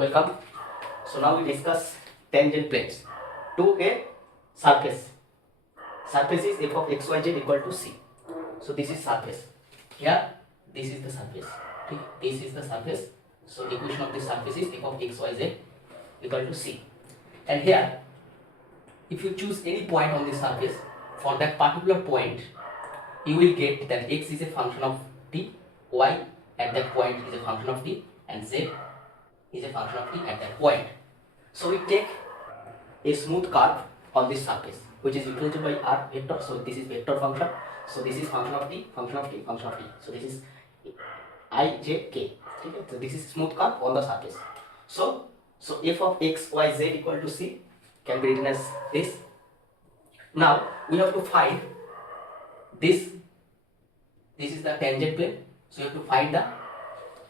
Welcome. So now we discuss tangent planes to a surface. Surface is f of xyz equal to c. So this is surface. Here this is the surface. Okay. This is the surface. So equation of the surface is f of xyz equal to c. And here if you choose any point on the surface, for that particular point you will get that x is a function of t, y at that point is a function of t, and z is a function of t at that point. So we take a smooth curve on this surface which is represented by r vector. So this is vector function. So this is function of t, function of t, function of t. So this is I, j, k. Okay? So this is smooth curve on the surface. So f of x, y, z equal to c can be written as this. Now we have to find this. This is the tangent plane. So you have to find the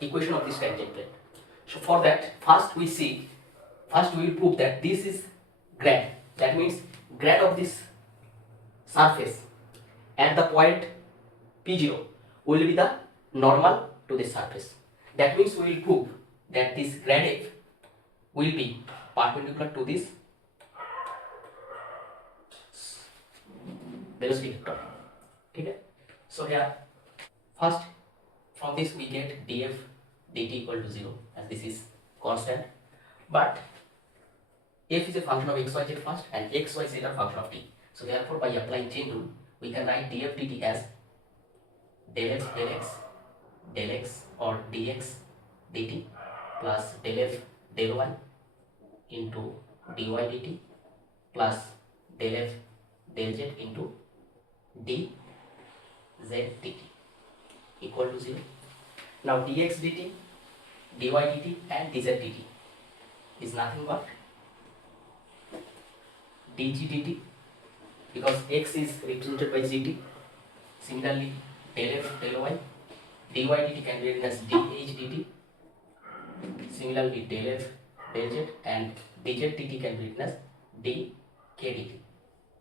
equation of this tangent plane. So for that, first we will prove that this is grad. That means grad of this surface at the point P0 will be the normal to this surface. That means we will prove that this grad f will be perpendicular to this velocity vector. Okay? So here first from this we get df dt equal to 0 as this is constant, but f is a function of x, y, z first and x, y, z are function of t. So therefore by applying chain rule we can write df dt as del f del x del x or dx dt plus del f del y into dy dt plus del f del z into d z dt equal to 0. Now dx dt, dy dt and dz dt is nothing but dg dt because x is represented by gt. Similarly del f del y, dy dt can be written as dh dt. Similarly del f del z and dz dt can be written as dk dt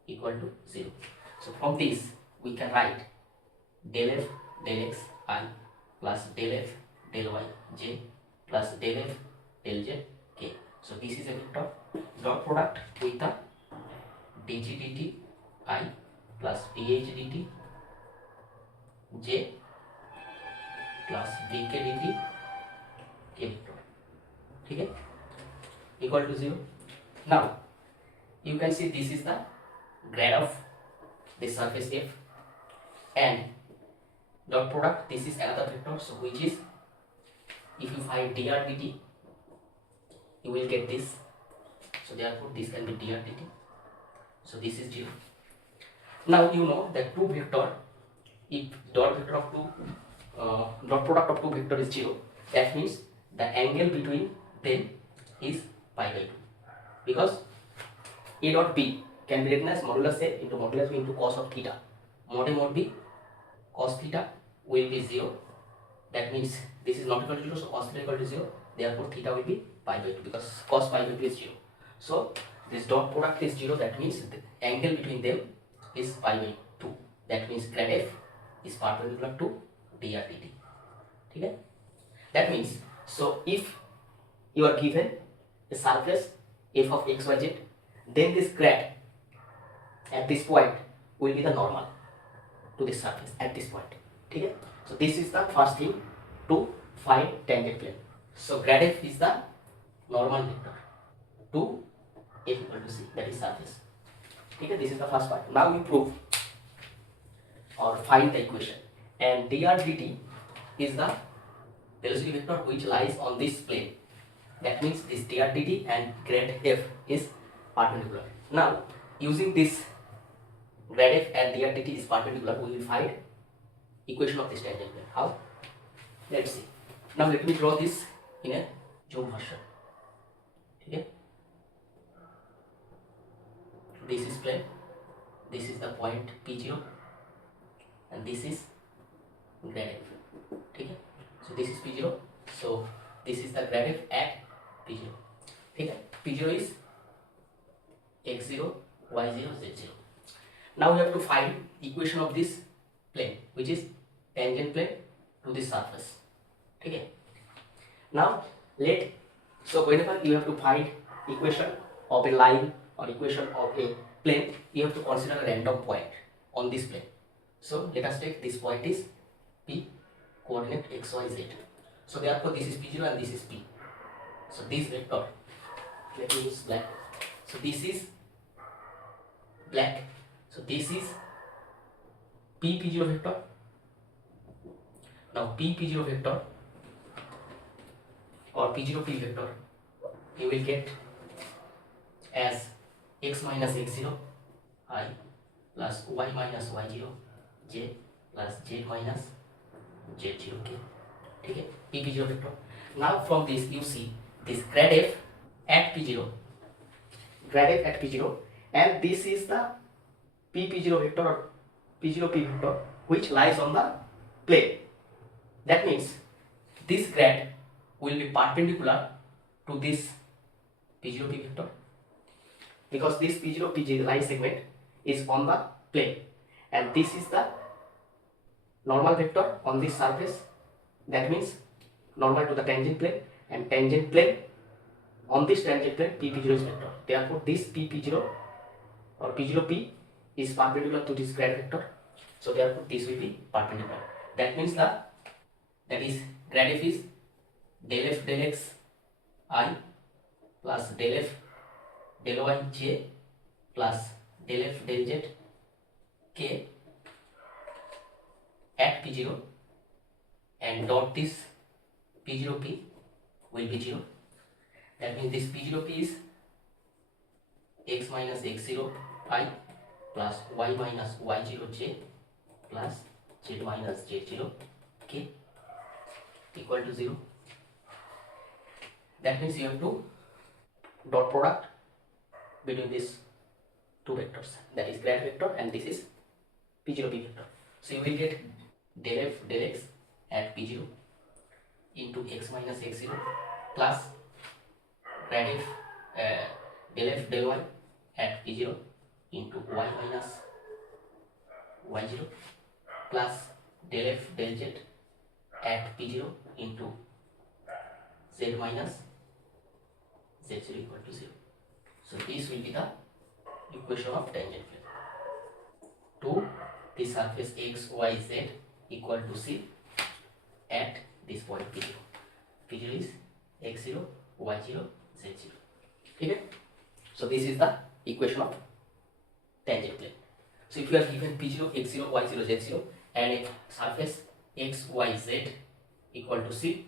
equal to 0. So from this we can write del f del x I plus del f del y j plus del f del z k. So this is a vector dot product with the dg dt I plus dh dt j plus dk dt k vector. Okay, equal to 0. Now you can see this is the grad of this surface f, and dot product this is another vector, so which is if you find dr dt you will get this. So therefore this can be dr dt. So this is 0. Now you know that two vector, if dot vector of two dot product of two vector is 0, that means the angle between them is pi by 2 because a dot b can be written as modulus a into modulus b into cos of theta. Mod a mod b cos theta will be 0. That means this is not equal to 0, so cos theta equal to 0. Therefore theta will be pi by 2 because cos pi by 2 is 0. So this dot product is 0. That means the angle between them is pi by 2. That means grad f is perpendicular to dr dt. Okay? That means so if you are given a surface f of x, y, z, then this grad at this point will be the normal to this surface at this point. Okay? So this is the first thing to find tangent plane. So grad f is the normal vector to f equal to c, that is surface. Okay? This is the first part. Now we prove or find the equation, and dr dt is the velocity vector which lies on this plane. That means this dr dt and grad f is perpendicular. Now using this grad f and dr dt is perpendicular, we will find equation of this tangent plane. How? Let's see. Now let me draw this in a zoom version. Okay? This is plane, this is the point P0 and this is grad f. Okay? So this is P0, so this is the grad f at P0. Okay? P0 is x0, y0, z0. Now we have to find equation of this plane which is tangent plane to this surface. Okay? Now let So whenever you have to find equation of a line or equation of a plane, you have to consider a random point on this plane. So let us take this point is P, coordinate x, y, z. So therefore this is P0 and this is P. So this vector, let me use black. So this is black. So this is P0 vector. Now P0 vector or P0 P vector, you will get as x minus x0 I plus y minus y0 j plus z minus z0 k. ठीक है, P0 vector. Now from this you see this grad f at P0, and this is the P0 vector or P0 P vector which lies on the plane. That means this grad will be perpendicular to this P0 P vector, because this P0 P line segment is on the plane, and this is the normal vector on this surface. That means normal to the tangent plane, and tangent plane on this tangent plane P0 is vector. Therefore this P0 or P0 P is perpendicular to this grad vector. So therefore this will be perpendicular. That means that is grad f is del f del x I plus del f del y j plus del f del z k at P0, and dot this P0 P will be 0. That means this P0 P is x minus x0 I plus y minus y0 j plus z minus z0 k equal to 0. That means you have to dot product between these two vectors, that is grad vector and this is P0 P vector. So you will get del f del x at P0 into x minus x0 plus grad f del f del y at P0 into y minus y0 plus del f del z at P0 into z minus z0 equal to 0. So this will be the equation of tangent plane to the surface x, y, z equal to c at this point P0. P0 is x0, y0, z0. Okay? So this is the equation of tangent plane. So if you are given P0, x0, y0, z0 and a surface x, y, z equal to c,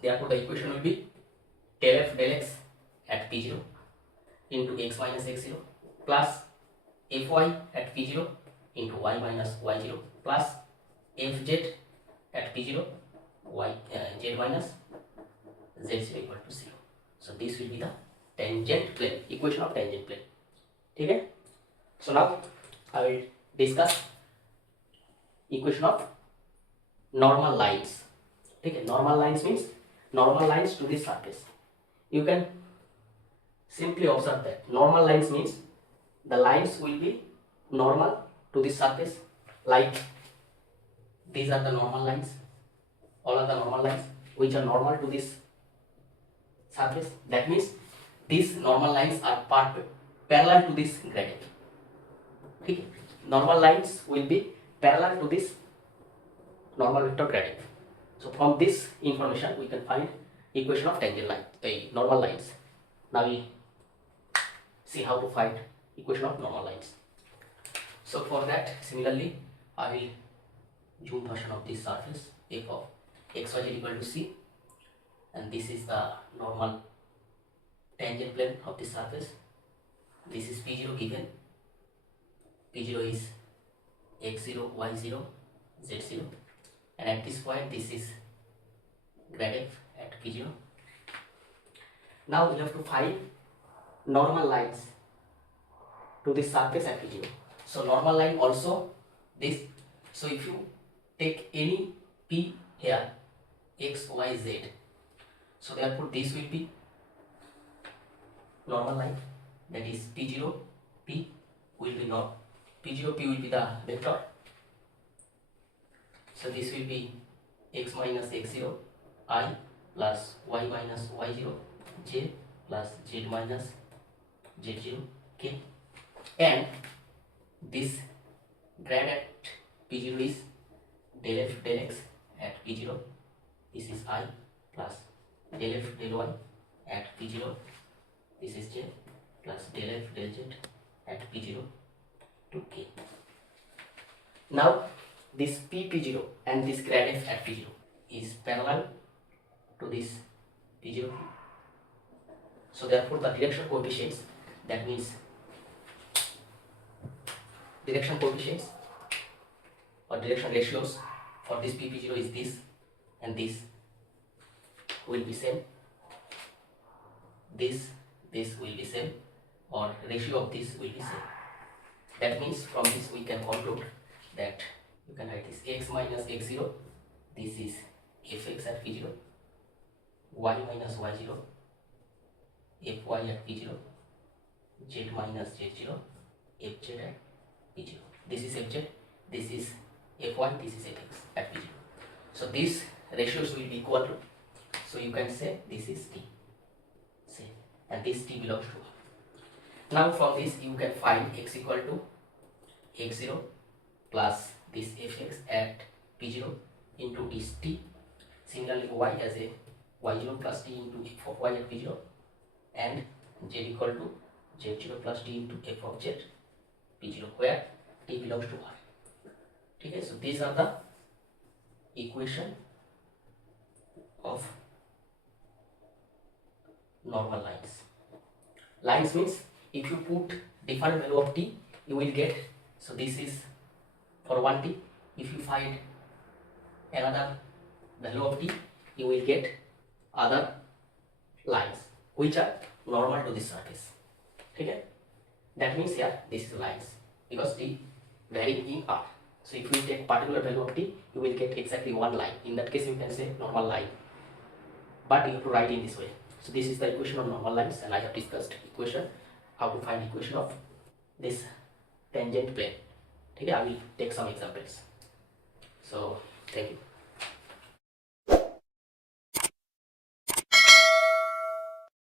therefore the equation will be del f del x at P0 into x minus x0 plus fy at P0 into y minus y0 plus fz at P0 z minus z0 equal to 0. So this will be the tangent plane, equation of tangent plane. Okay? So now I will discuss equation of normal lines. Okay? Normal lines means normal lines to this surface. You can simply observe that normal lines means the lines will be normal to this surface, like these are the normal lines, all are the normal lines which are normal to this surface. That means these normal lines are parallel to this gradient. Okay? Normal lines will be parallel to this normal vector gradient. So from this information we can find equation of tangent line, normal lines. Now we see how to find equation of normal lines. So for that, similarly, I will zoom version of this surface f of xyz equal to c, and this is the normal tangent plane of this surface. This is P0 given. P0 is x0, y0, z0, and at this point this is grad f at P0. Now we have to find normal lines to this surface at P0. So normal line also this. So if you take any P here, x, y, z, so therefore this will be normal line, that is P0 P will be not P0 P will be the vector. So this will be x minus x0 I plus y minus y0 j plus z minus z0 k, and this grad at p0 is del f del x at p0, this is I, plus del f del y at p0, this is j, plus del f del z at p0 to k. Now this p0 and this grad f at p0 is parallel to this p0, so therefore the direction coefficients, that means direction coefficients or direction ratios for this pp0 is this, and this will be same, this will be same, or ratio of this will be same. That means from this we can conclude that you can write this x minus x0, this is fx at p0, y minus y0, fy at p0, z minus z0, fz at p0. This is fz, this is fy, this is fx at p0. So these ratios will be equal to, so you can say this is t, say, and this t belongs to R. Now from this you can find x equal to x0 plus this fx at p0 into this t. Similarly y as a y0 plus t into f of y at p0, and z equal to z0 plus t into f of z p0, where t belongs to R. Okay, so these are the equation of normal lines. Lines means if you put different value of t, you will get, so this is for one t, if you find another value of t, you will get other lines which are normal to this surface. Okay, that means here this is lines because t varying in R. So if you take particular value of t, you will get exactly one line. In that case you can say normal line, but you have to write in this way. So this is the equation of normal lines, and I have discussed equation, how to find equation of this tangent plane. Okay, I will take some examples. So thank you.